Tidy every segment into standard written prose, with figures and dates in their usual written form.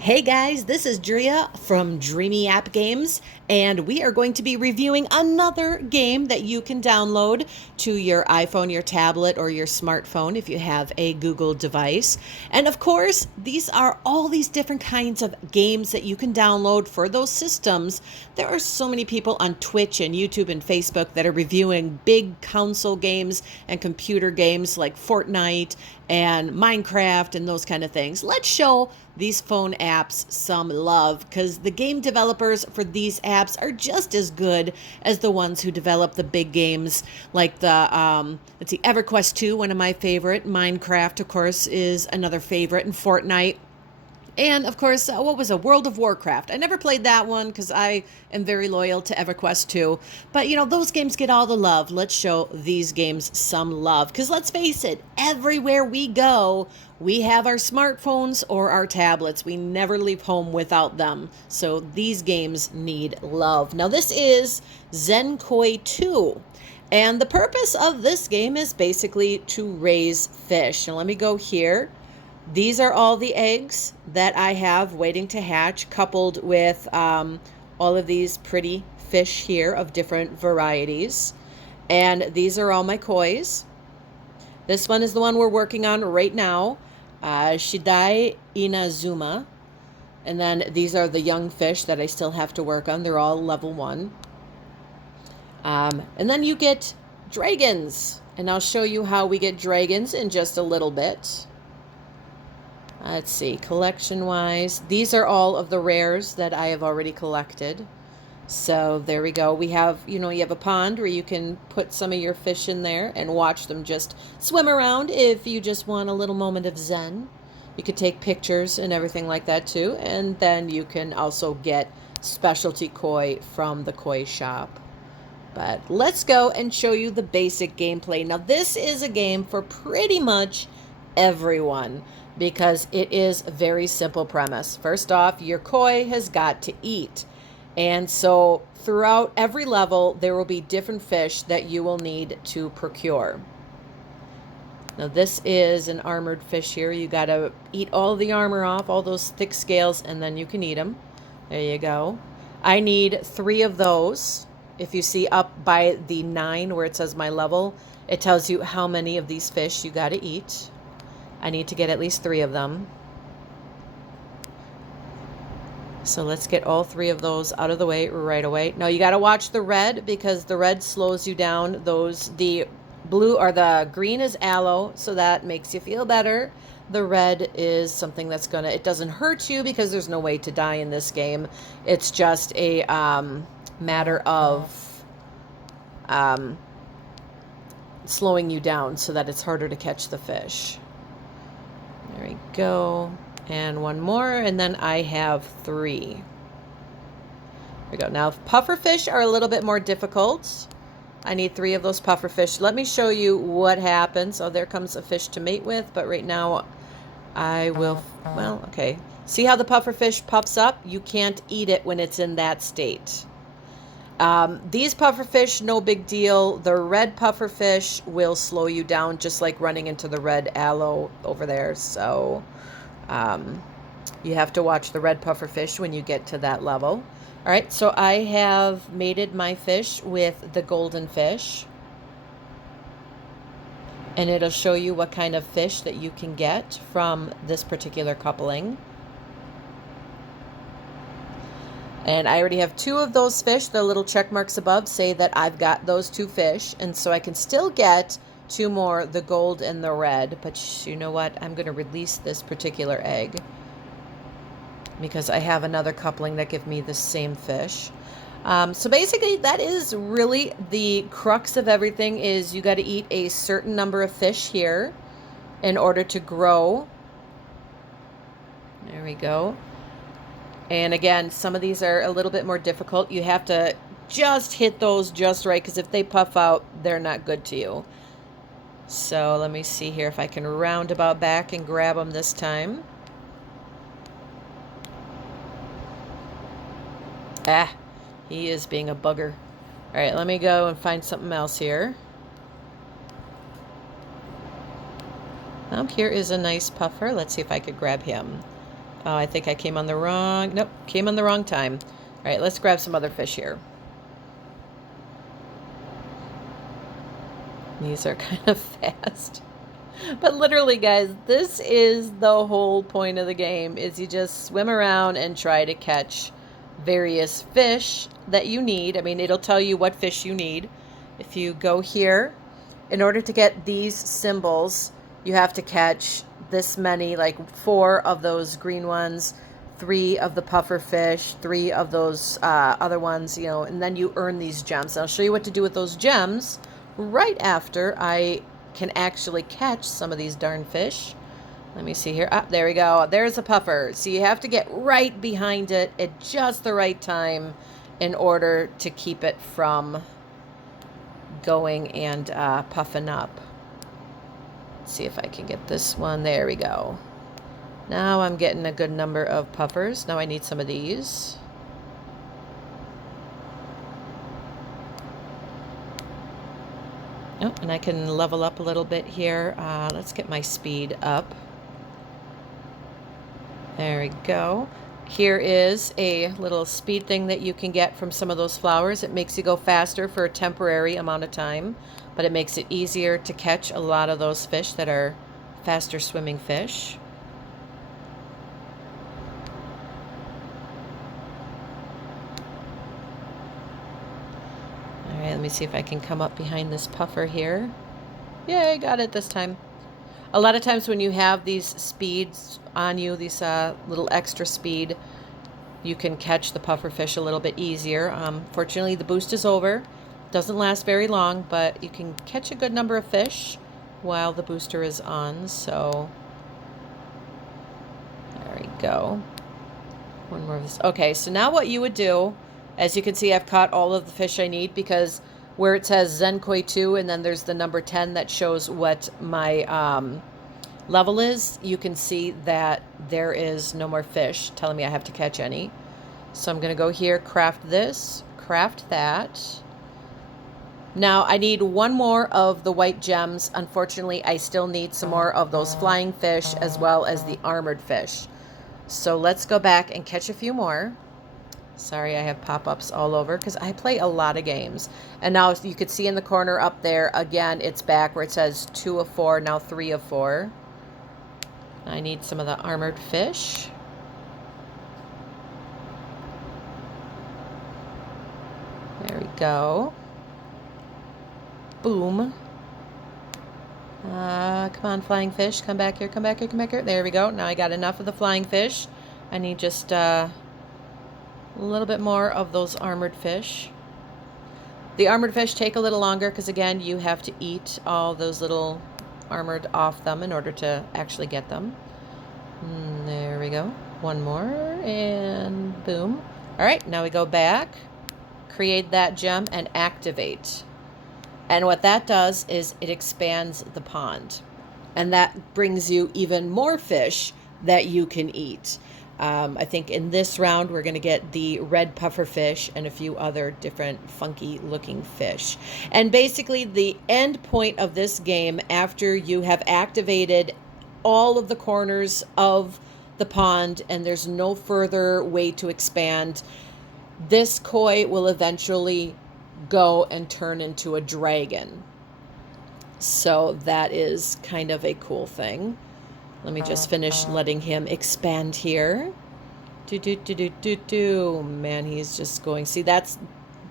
Hey guys, this is Drea from Dreamy App Games, and we are going to be reviewing another game that you can download to your iPhone, your tablet, or your smartphone if you have a Google device. And of course, these are all these different kinds of games that you can download for those systems. There are so many people on Twitch and YouTube and Facebook that are reviewing big console games and computer games like Fortnite and Minecraft and those kind of things. Let's show these phone apps some love because the game developers for these apps are just as good as the ones who develop the big games like the let's see, EverQuest 2, one of my favorite. Minecraft, of course, is another favorite, and Fortnite. And of course, what was a World of Warcraft? I never played that one because I am very loyal to EverQuest 2. But you know, those games get all the love. Let's show these games some love. Because let's face it, everywhere we go, we have our smartphones or our tablets. We never leave home without them. So these games need love. Now, this is Zen Koi 2. And the purpose of this game is basically to raise fish. Now, let me go here. These are all the eggs that I have waiting to hatch, coupled with all of these pretty fish here of different varieties. And these are all my kois. This one is the one we're working on right now, Shidai Inazuma. And then these are the young fish that I still have to work on. They're all level 1. And then you get dragons. And I'll show you how we get dragons in just a little bit. Let's see, collection-wise, these are all of the rares that I have already collected. So there we go. We have, you have a pond where you can put some of your fish in there and watch them just swim around if you just want a little moment of zen. You could take pictures and everything like that too. And then you can also get specialty koi from the koi shop. But let's go and show you the basic gameplay. Now, this is a game for pretty much everyone, because it is a very simple premise. First off, your koi has got to eat. And so throughout every level, there will be different fish that you will need to procure. Now, this is an armored fish here. You got to eat all the armor off, all those thick scales, and then you can eat them. There you go. I need 3 of those. If you see up by the 9 where it says my level, it tells you how many of these fish you got to eat. I need to get at least 3 of them. So let's get all 3 of those out of the way right away. Now you got to watch the red, because the red slows you down. The blue or the green is aloe, so that makes you feel better. The red is something that's it doesn't hurt you because there's no way to die in this game. It's just a matter of slowing you down so that it's harder to catch the fish. There we go. And one more, and then I have 3. There we go. Now, pufferfish are a little bit more difficult. I need 3 of those pufferfish. Let me show you what happens. Oh, there comes a fish to mate with, but right now I will, well, okay. See how the pufferfish puffs up? You can't eat it when it's in that state. These pufferfish, no big deal. The red pufferfish will slow you down, just like running into the red aloe over there. So you have to watch the red pufferfish when you get to that level. All right, so I have mated my fish with the golden fish. And it'll show you what kind of fish that you can get from this particular coupling. And I already have 2 of those fish. The little check marks above say that I've got those 2 fish. And so I can still get 2 more, the gold and the red. But you know what? I'm going to release this particular egg, because I have another coupling that give me the same fish. So basically, that is really the crux of everything, is you got to eat a certain number of fish here in order to grow. There we go. And again, some of these are a little bit more difficult. You have to just hit those just right, because if they puff out, they're not good to you. So let me see here if I can roundabout back and grab them this time. Ah, he is being a bugger. All right, let me go and find something else here. Here is a nice puffer. Let's see if I could grab him. Oh, I think I came on the wrong... Nope, came on the wrong time. All right, let's grab some other fish here. These are kind of fast. But literally, guys, this is the whole point of the game, is you just swim around and try to catch various fish that you need. I mean, it'll tell you what fish you need. If you go here, in order to get these symbols, you have to catch this many, like 4 of those green ones, 3 of the puffer fish, 3 of those other ones, you know, and then you earn these gems. And I'll show you what to do with those gems right after I can actually catch some of these darn fish. Let me see here. Ah, there we go. There's a puffer. So you have to get right behind it at just the right time in order to keep it from going and puffing up. Let's see if I can get this one. There we go. Now I'm getting a good number of puffers. Now I need some of these. Oh, and I can level up a little bit here. Let's get my speed up. There we go. Here is a little speed thing that you can get from some of those flowers. It makes you go faster for a temporary amount of time, but it makes it easier to catch a lot of those fish that are faster swimming fish. All right, let me see if I can come up behind this puffer here. Yay, got it this time. A lot of times when you have these speeds on you, these little extra speed, you can catch the puffer fish a little bit easier. Fortunately, the boost is over. Doesn't last very long, but you can catch a good number of fish while the booster is on. So there we go. One more of this. Okay, so now what you would do, as you can see, I've caught all of the fish I need, because where it says Zen Koi 2 and then there's the number 10 that shows what my level is, you can see that there is no more fish telling me I have to catch any. So I'm going to go here, craft this, craft that. Now I need 1 more of the white gems. Unfortunately, I still need some more of those flying fish as well as the armored fish. So let's go back and catch a few more. Sorry, I have pop-ups all over because I play a lot of games. And now you could see in the corner up there, again, it's back where it says 2 of 4, now 3 of 4. I need some of the armored fish. There we go. Boom. Come on, flying fish. Come back here, come back here, come back here. There we go. Now I got enough of the flying fish. I need just a little bit more of those armored fish. The armored fish take a little longer because, again, you have to eat all those little armored off them in order to actually get them. There we go. 1 more, and boom. All right, now we go back, create that gem, and activate. And what that does is it expands the pond. And that brings you even more fish that you can eat. I think in this round, we're going to get the red puffer fish and a few other different funky looking fish. And basically the end point of this game, after you have activated all of the corners of the pond and there's no further way to expand, this koi will eventually go and turn into a dragon. So that is kind of a cool thing. Let me just finish letting him expand here. Man, he's just going. See,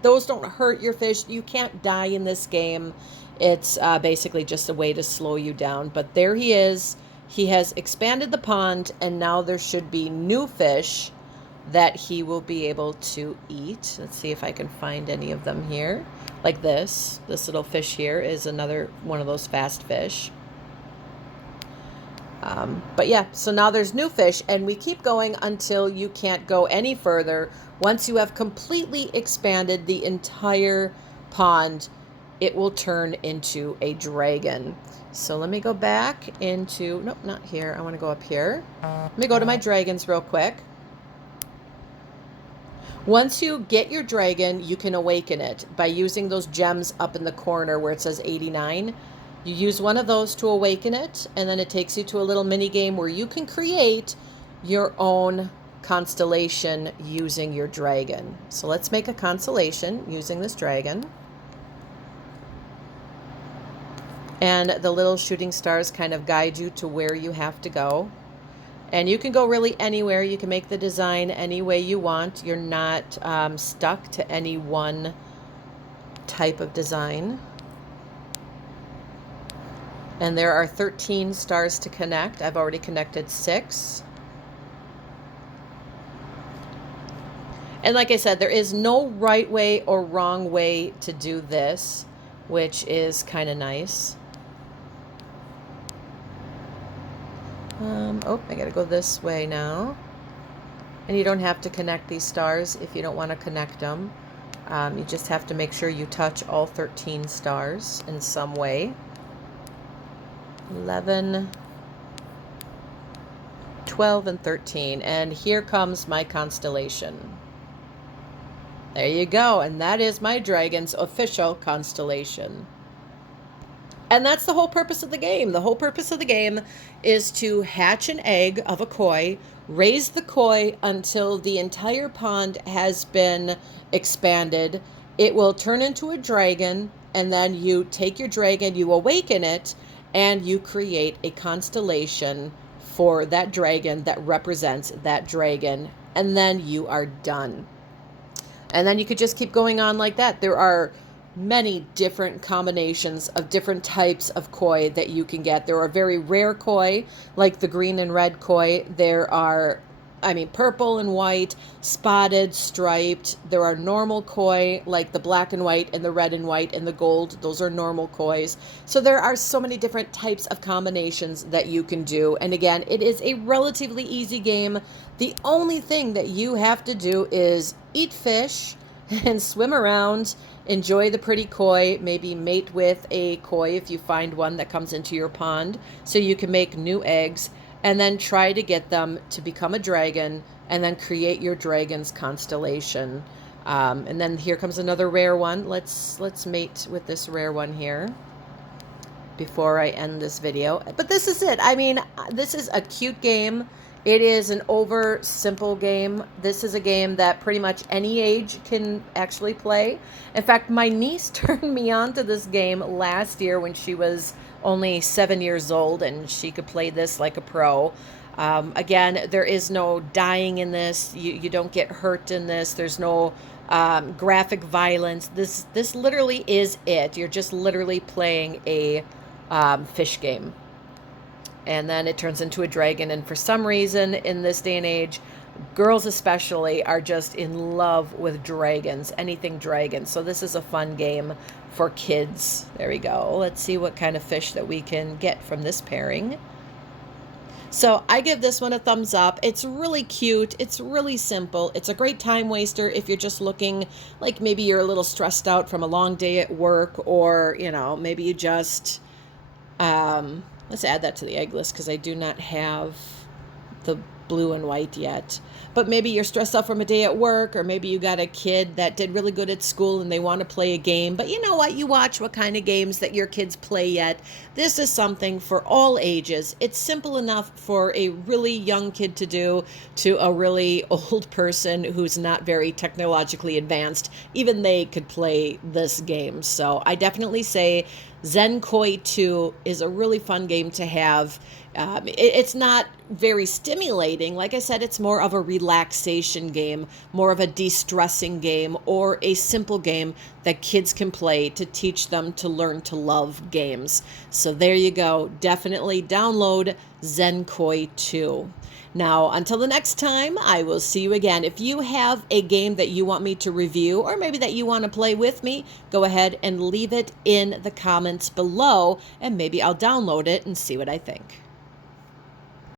those don't hurt your fish. You can't die in this game. It's basically just a way to slow you down. But there he is. He has expanded the pond, and now there should be new fish that he will be able to eat. Let's see if I can find any of them here. Like this. This little fish here is another one of those fast fish. But yeah, so now there's new fish, and we keep going until you can't go any further. Once you have completely expanded the entire pond, it will turn into a dragon. So let me go back into, nope, not here. I want to go up here. Let me go to my dragons real quick. Once you get your dragon, you can awaken it by using those gems up in the corner where it says 89. You use one of those to awaken it, and then it takes you to a little mini game where you can create your own constellation using your dragon. So let's make a constellation using this dragon. And the little shooting stars kind of guide you to where you have to go. And you can go really anywhere. You can make the design any way you want. You're not stuck to any one type of design. And there are 13 stars to connect. I've already connected 6. And like I said, there is no right way or wrong way to do this, which is kind of nice. Oh, I gotta go this way now. And you don't have to connect these stars if you don't want to connect them. You just have to make sure you touch all 13 stars in some way. 11, 12, and 13. And here comes my constellation. There you go. And that is my dragon's official constellation. And that's the whole purpose of the game. The whole purpose of the game is to hatch an egg of a koi, raise the koi until the entire pond has been expanded. It will turn into a dragon, and then you take your dragon, you awaken it, and you create a constellation for that dragon that represents that dragon, and then you are done. And then you could just keep going on like that. There are many different combinations of different types of koi that you can get. There are very rare koi, like the green and red koi. There are, purple and white, spotted, striped. There are normal koi, like the black and white and the red and white and the gold. Those are normal kois. So there are so many different types of combinations that you can do. And again, it is a relatively easy game. The only thing that you have to do is eat fish and swim around, enjoy the pretty koi, maybe mate with a koi if you find one that comes into your pond so you can make new eggs, and then try to get them to become a dragon, and then create your dragon's constellation. And then here comes another rare one. Let's mate with this rare one here before I end this video. But this is it. This is a cute game. It is an simple game. This is a game that pretty much any age can actually play. In fact, my niece turned me on to this game last year when she was only 7 years old, and she could play this like a pro. Again, there is no dying in this. You don't get hurt in this. There's no graphic violence. This literally is it. You're just literally playing a fish game. And then it turns into a dragon. And for some reason, in this day and age, girls especially are just in love with dragons, anything dragon. So this is a fun game for kids. There we go. Let's see what kind of fish that we can get from this pairing. So I give this one a thumbs up. It's really cute. It's really simple. It's a great time waster if you're just looking, like maybe you're a little stressed out from a long day at work, or, maybe you just... let's add that to the egg list because I do not have the blue and white yet. But maybe you're stressed out from a day at work, or maybe you got a kid that did really good at school and they want to play a game. But you know what? You watch what kind of games that your kids play yet. This is something for all ages. It's simple enough for a really young kid to do to a really old person who's not very technologically advanced. Even they could play this game. So I definitely say Zen Koi 2 is a really fun game to have. It's not very stimulating. Like I said, it's more of a relaxation game, more of a de-stressing game, or a simple game that kids can play to teach them to learn to love games. So there you go. Definitely download Zen Koi 2. Now, until the next time, I will see you again. If you have a game that you want me to review, or maybe that you want to play with me, go ahead and leave it in the comments below, and maybe I'll download it and see what I think.